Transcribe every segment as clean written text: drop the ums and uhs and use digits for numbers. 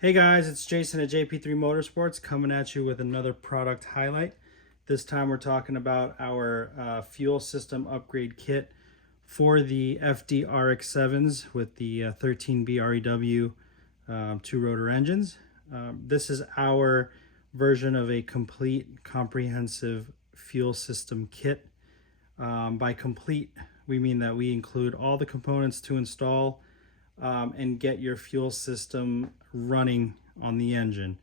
Hey guys, it's Jason at JP3 Motorsports coming at you with another product highlight. This time we're talking about our fuel system upgrade kit for the FD RX7s with the 13B REW two-rotor engines. This is our version of a complete comprehensive fuel system kit. By complete, we mean that we include all the components to install and get your fuel system running on the engine.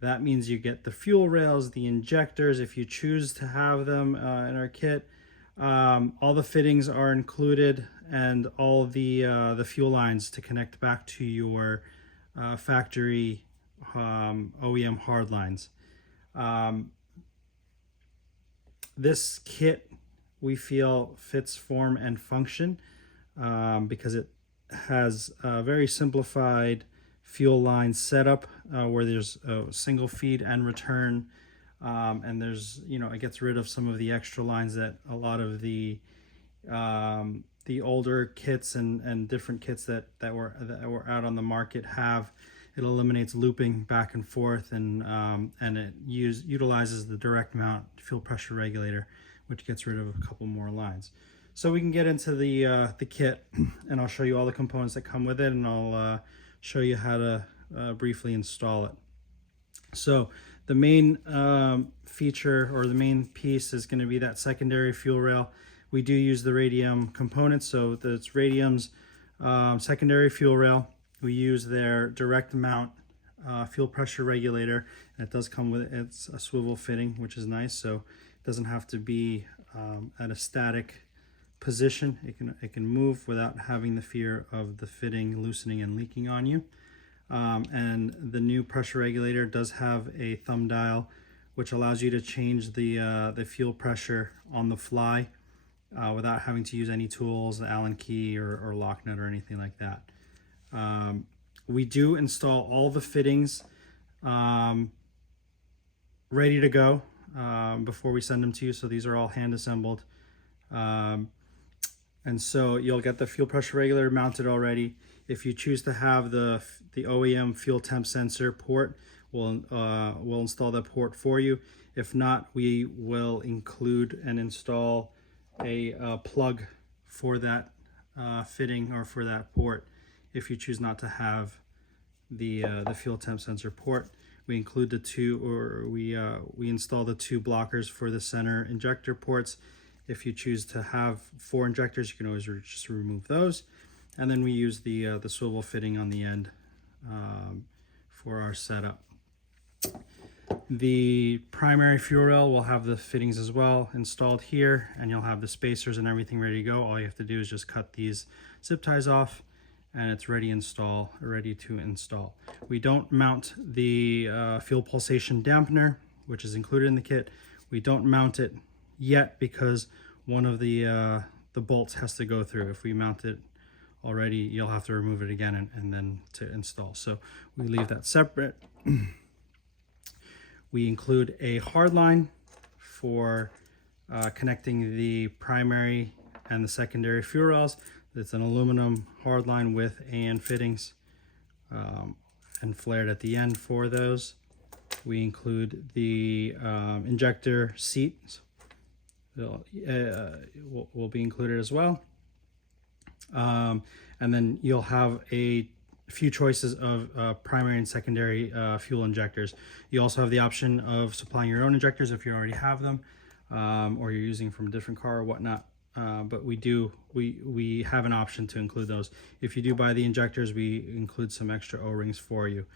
That means you get the fuel rails, the injectors, if you choose to have them in our kit. All the fittings are included, and all the fuel lines to connect back to your factory OEM hard lines. This kit we feel fits form and function because it has a very simplified fuel line setup where there's a single feed and return, and there's, it gets rid of some of the extra lines that a lot of the older kits and different kits that were out on the market have. It eliminates looping back and forth, and it utilizes the direct mount fuel pressure regulator, which gets rid of a couple more lines. So we can get into the kit, and I'll show you all the components that come with it, and I'll show you how to briefly install it. So the main feature, or the main piece, is going to be that secondary fuel rail. We do use the Radium components, so it's Radium's secondary fuel rail. We use their direct mount fuel pressure regulator, and it does come with it's a swivel fitting, which is nice, so it doesn't have to be at a static position. It can move without having the fear of the fitting loosening and leaking on you. And the new pressure regulator does have a thumb dial, which allows you to change the fuel pressure on the fly without having to use any tools, Allen key or lock nut or anything like that. We do install all the fittings ready to go before we send them to you, so these are all hand assembled. And so you'll get the fuel pressure regulator mounted already. If you choose to have the OEM fuel temp sensor port, we'll install that port for you. If not, we will include and install a plug for that fitting or for that port. If you choose not to have the fuel temp sensor port, we include the two, or we install the two blockers for the center injector ports. If you choose to have 4 injectors, you can always just remove those. And then we use the swivel fitting on the end for our setup. The primary fuel rail will have the fittings as well installed here, and you'll have the spacers and everything ready to go. All you have to do is just cut these zip ties off, and it's ready to install. We don't mount the fuel pulsation dampener, which is included in the kit. We don't mount it yet because one of the bolts has to go through. If we mount it already, you'll have to remove it again and then to install. So we leave that separate. We include a hard line for connecting the primary and the secondary fuel rails. It's an aluminum hard line with AN fittings and flared at the end for those. We include the injector seats. Will be included as well. And then you'll have a few choices of primary and secondary fuel injectors. You also have the option of supplying your own injectors if you already have them, or you're using from a different car or whatnot. But we have an option to include those. If you do buy the injectors, we include some extra O-rings for you.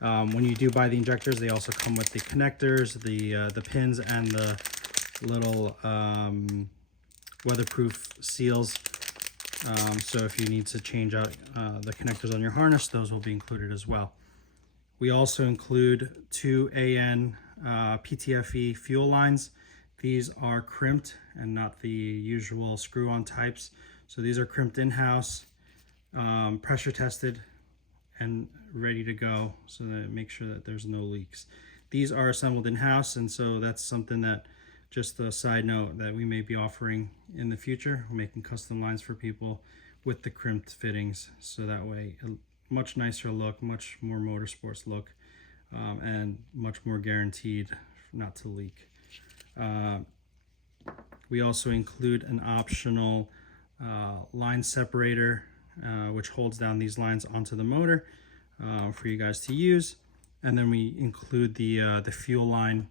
When you do buy the injectors, they also come with the connectors, the pins, and the little weatherproof seals. So if you need to change out the connectors on your harness, those will be included as well. We also include 2 AN PTFE fuel lines. These are crimped and not the usual screw-on types. So these are crimped in-house, pressure tested, and ready to go, so that make sure that there's no leaks. These are assembled in-house, and so that's something that, just a side note, that we may be offering in the future. We're making custom lines for people with the crimped fittings, so that way much nicer look, much more motorsports look, and much more guaranteed not to leak. We also include an optional line separator, which holds down these lines onto the motor for you guys to use. And then we include the fuel line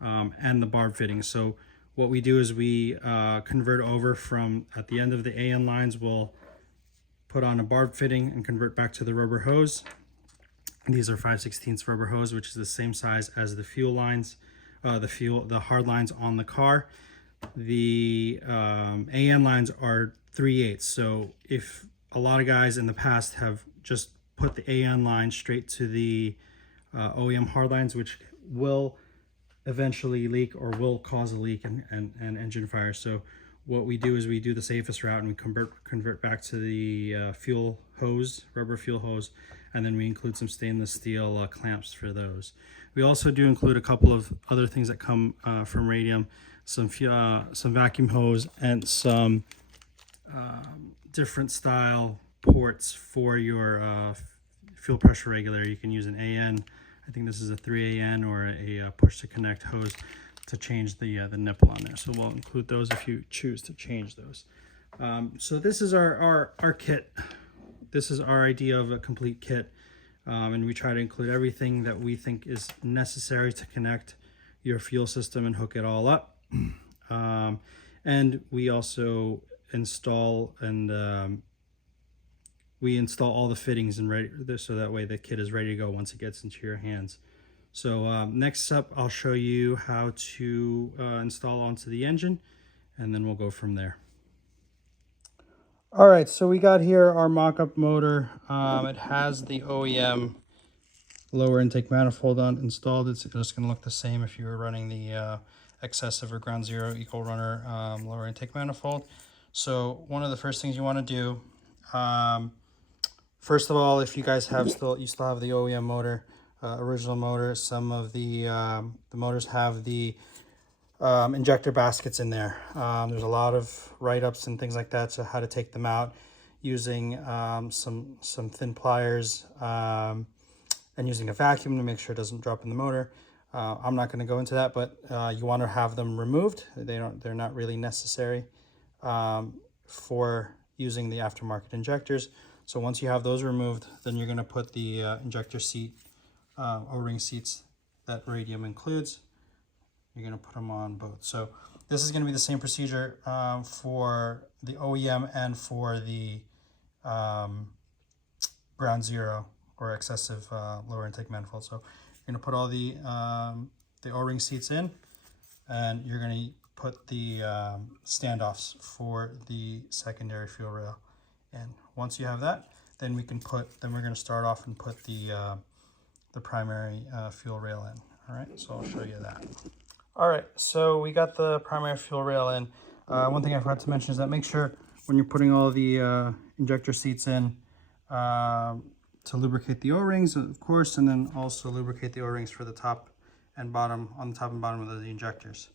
and the barb fitting. So what we do is we convert over from, at the end of the AN lines, we'll put on a barb fitting and convert back to the rubber hose. These are 5/16 rubber hose, which is the same size as the fuel lines, the hard lines on the car. The AN lines are 3/8. So if a lot of guys in the past have just put the AN line straight to the OEM hard lines, which will eventually leak or will cause a leak and engine fire. So what we do is we do the safest route and we convert back to the fuel hose, rubber fuel hose, and then we include some stainless steel clamps for those. We also do include a couple of other things that come from Radium, some vacuum hose and some different style ports for your fuel pressure regulator. You can use an AN, I think this is a 3AN, or a push to connect hose to change the nipple on there. So we'll include those if you choose to change those. So this is our kit. This is our idea of a complete kit, and we try to include everything that we think is necessary to connect your fuel system and hook it all up. And we also install all the fittings and ready, so that way the kit is ready to go once it gets into your hands. So next up, I'll show you how to install onto the engine, and then we'll go from there. All right, so we got here our mock-up motor. It has the OEM lower intake manifold installed. It's just going to look the same if you were running the excessive or ground zero equal runner lower intake manifold. So one of the first things you want to do, first of all, if you guys have still have the OEM motor, original motor, some of the motors have the injector baskets in there. There's a lot of write-ups and things like that, so how to take them out using some thin pliers and using a vacuum to make sure it doesn't drop in the motor. I'm not going to go into that, but you want to have them removed. They're not really necessary for using the aftermarket injectors. So once you have those removed, then you're going to put the injector seat, O-ring seats that Radium includes. You're going to put them on both. So this is going to be the same procedure for the OEM and for the ground zero or excessive lower intake manifold. So you're going to put all the O-ring seats in, and you're going to put the standoffs for the secondary fuel rail in. Once you have that, then we're going to start off and put the primary fuel rail in. All right, so I'll show you that. All right, so we got the primary fuel rail in. One thing I forgot to mention is that make sure when you're putting all the injector seats in to lubricate the O-rings, of course, and then also lubricate the O-rings for the top and bottom, on the top and bottom of the injectors.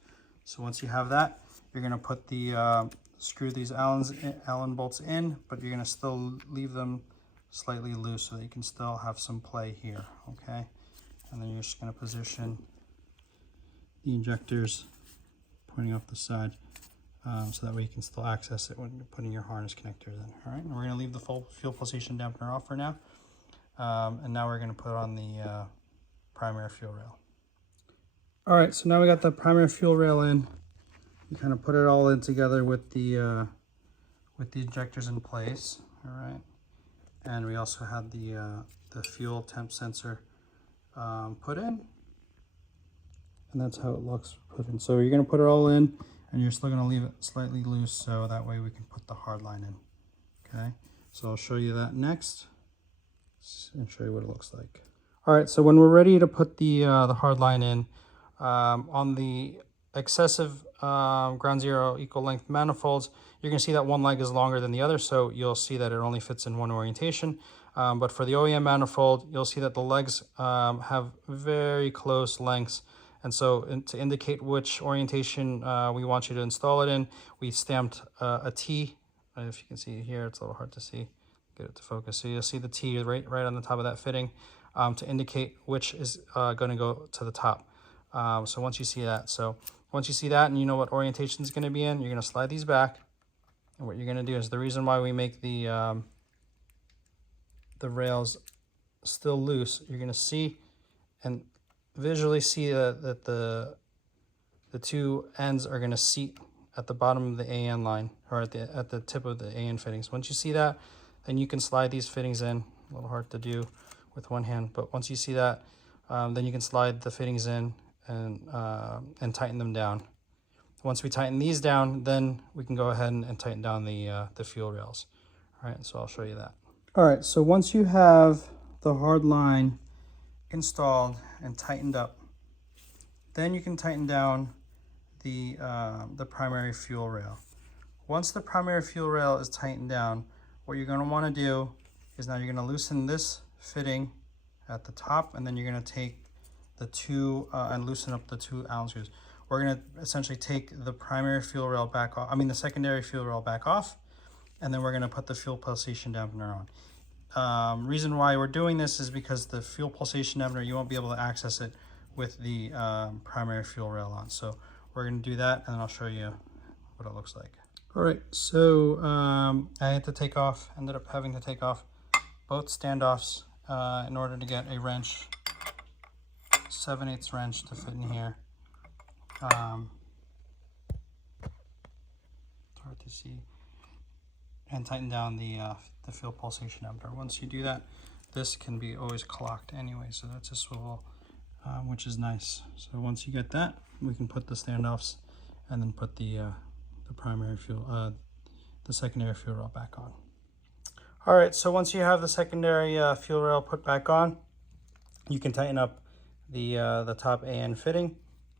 So once you have that, you're going to put the screw these Allen bolts in, but you're going to still leave them slightly loose so that you can still have some play here, okay? And then you're just going to position the injectors pointing off the side, so that way you can still access it when you're putting your harness connectors in. All right, and we're going to leave the full fuel pulsation dampener off for now, and now we're going to put on the primary fuel rail. All right, so now we got the primary fuel rail in. You kind of put it all in together with the injectors in place. All right, and we also had the fuel temp sensor put in. And that's how it looks put in. So you're going to put it all in, and you're still going to leave it slightly loose so that way we can put the hard line in. Okay, so I'll show you that next and show you what it looks like. All right, so when we're ready to put the hard line in, on the excessive ground zero equal length manifolds, you're going to see that one leg is longer than the other, so you'll see that it only fits in one orientation. But for the OEM manifold, you'll see that the legs have very close lengths. And so to indicate which orientation we want you to install it in, we stamped a T. If you can see here, it's a little hard to see. get it to focus. So you'll see the T right on the top of that fitting to indicate which is going to go to the top. So once you see that, and you know what orientation is going to be in, you're going to slide these back. And what you're going to do is, the reason why we make the rails still loose, you're going to see and visually see that the two ends are going to seat at the bottom of the AN line, or at the tip of the AN fittings. Once you see that, then you can slide these fittings in. A little hard to do with one hand, but once you see that, then you can slide the fittings in and tighten them down. Once we tighten these down, then we can go ahead and tighten down the fuel rails. All right, so I'll show you that. All right, so once you have the hard line installed and tightened up, then you can tighten down the primary fuel rail. Once the primary fuel rail is tightened down, what you're going to want to do is, now you're going to loosen this fitting at the top, and then you're going to take the two and loosen up the two Allen screws. We're going to essentially take the primary fuel rail back off, the secondary fuel rail back off, and then we're going to put the fuel pulsation dampener on. Reason why we're doing this is because the fuel pulsation dampener, you won't be able to access it with the primary fuel rail on. So we're going to do that, and then I'll show you what it looks like. All right, so I ended up having to take off both standoffs in order to get a wrench, 7/8 wrench to fit in here. It's hard to see. And tighten down the fuel pulsation dampener. Once you do that, this can be always clocked anyway, so that's a swivel, which is nice. So once you get that, we can put the standoffs and then put the primary fuel, the secondary fuel rail back on. All right, so once you have the secondary fuel rail put back on, you can tighten up the top AN fitting.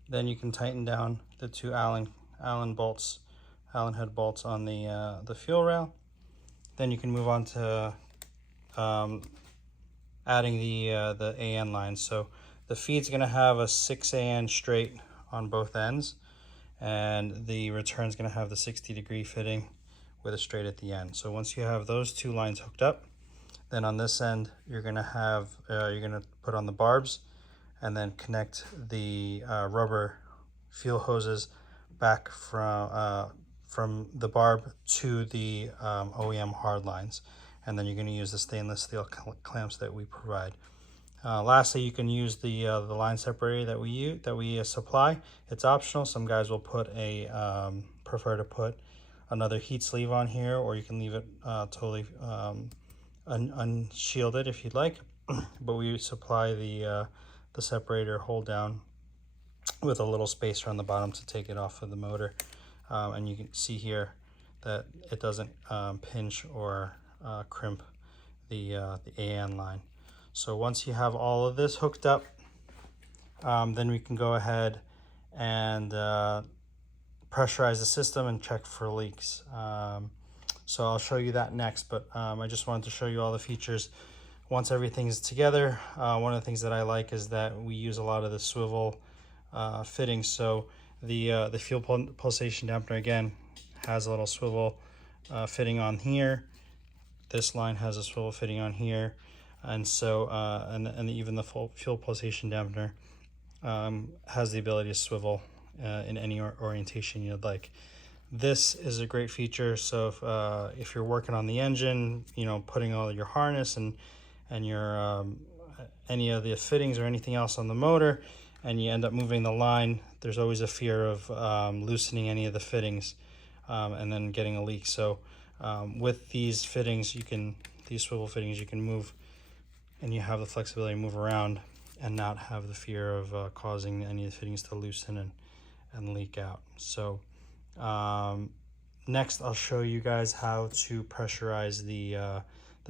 Then you can tighten down the two Allen head bolts on the fuel rail. Then you can move on to adding the AN lines. So the feed's going to have a 6 AN straight on both ends, and the return's going to have the 60-degree fitting with a straight at the end. So once you have those two lines hooked up, then on this end you're going to have put on the barbs, and then connect the rubber fuel hoses back from the barb to the OEM hard lines, and then you're going to use the stainless steel clamps that we provide. Lastly, you can use the line separator that we supply. It's optional. Some guys will prefer to put another heat sleeve on here, or you can leave it totally unshielded if you'd like. But we supply the separator hold down with a little spacer on the bottom to take it off of the motor, and you can see here that it doesn't pinch or crimp the AN line. So once you have all of this hooked up, then we can go ahead and pressurize the system and check for leaks. So I'll show you that next, but I just wanted to show you all the features. Once everything's together, one of the things that I like is that we use a lot of the swivel fittings. So the fuel pulsation dampener, again, has a little swivel fitting on here. This line has a swivel fitting on here, and so and even the fuel pulsation dampener has the ability to swivel in any orientation you'd like. This is a great feature. So if you're working on the engine, putting all your harness and your any of the fittings or anything else on the motor, and you end up moving the line, there's always a fear of loosening any of the fittings and then getting a leak. So with these fittings, these swivel fittings, you can move, and you have the flexibility to move around and not have the fear of causing any of the fittings to loosen and leak out. So next I'll show you guys how to pressurize the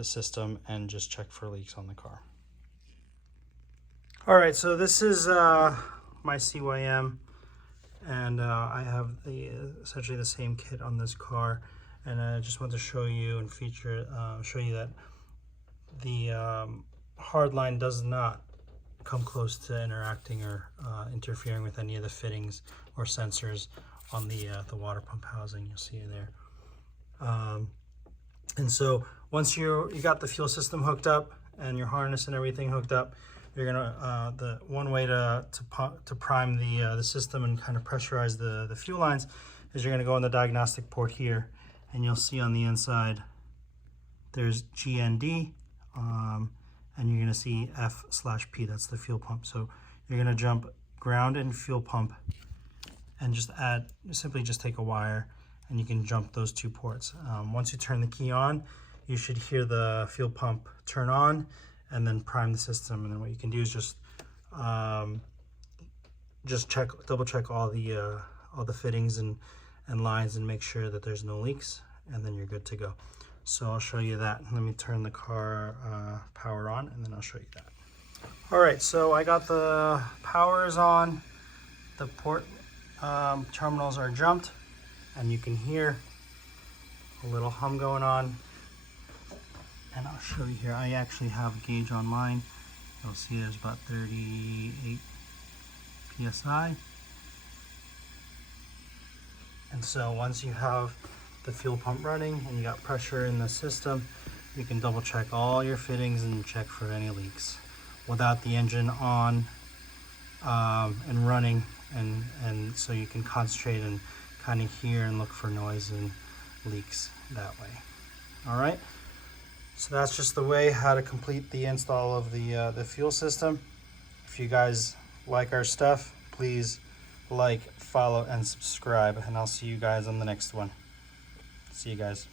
system and just check for leaks on the car. All right, so this is my CYM, and I have essentially the same kit on this car, and I just want to show you and show you that the hardline does not come close to interacting or interfering with any of the fittings or sensors on the water pump housing. You'll see it there. And so Once you got the fuel system hooked up and your harness and everything hooked up, you're gonna the one way to prime the system and kind of pressurize the fuel lines is you're gonna go on the diagnostic port here, and you'll see on the inside there's GND, and you're gonna see F/P. That's the fuel pump. So you're gonna jump ground and fuel pump, and simply just take a wire, and you can jump those two ports. Once you turn the key on, you should hear the fuel pump turn on and then prime the system. And then what you can do is just double check all the fittings and lines and make sure that there's no leaks, and then you're good to go. So I'll show you that. Let me turn the car power on, and then I'll show you that. All right, so I got the powers on, the port terminals are jumped, and you can hear a little hum going on. And I'll show you here, I actually have a gauge on mine. You'll see there's about 38 PSI. And so once you have the fuel pump running and you got pressure in the system, you can double check all your fittings and check for any leaks without the engine on and running, and so you can concentrate and kind of hear and look for noise and leaks that way. All right. So that's just the way how to complete the install of the fuel system. If you guys like our stuff, please like, follow, and subscribe, and I'll see you guys on the next one. See you guys.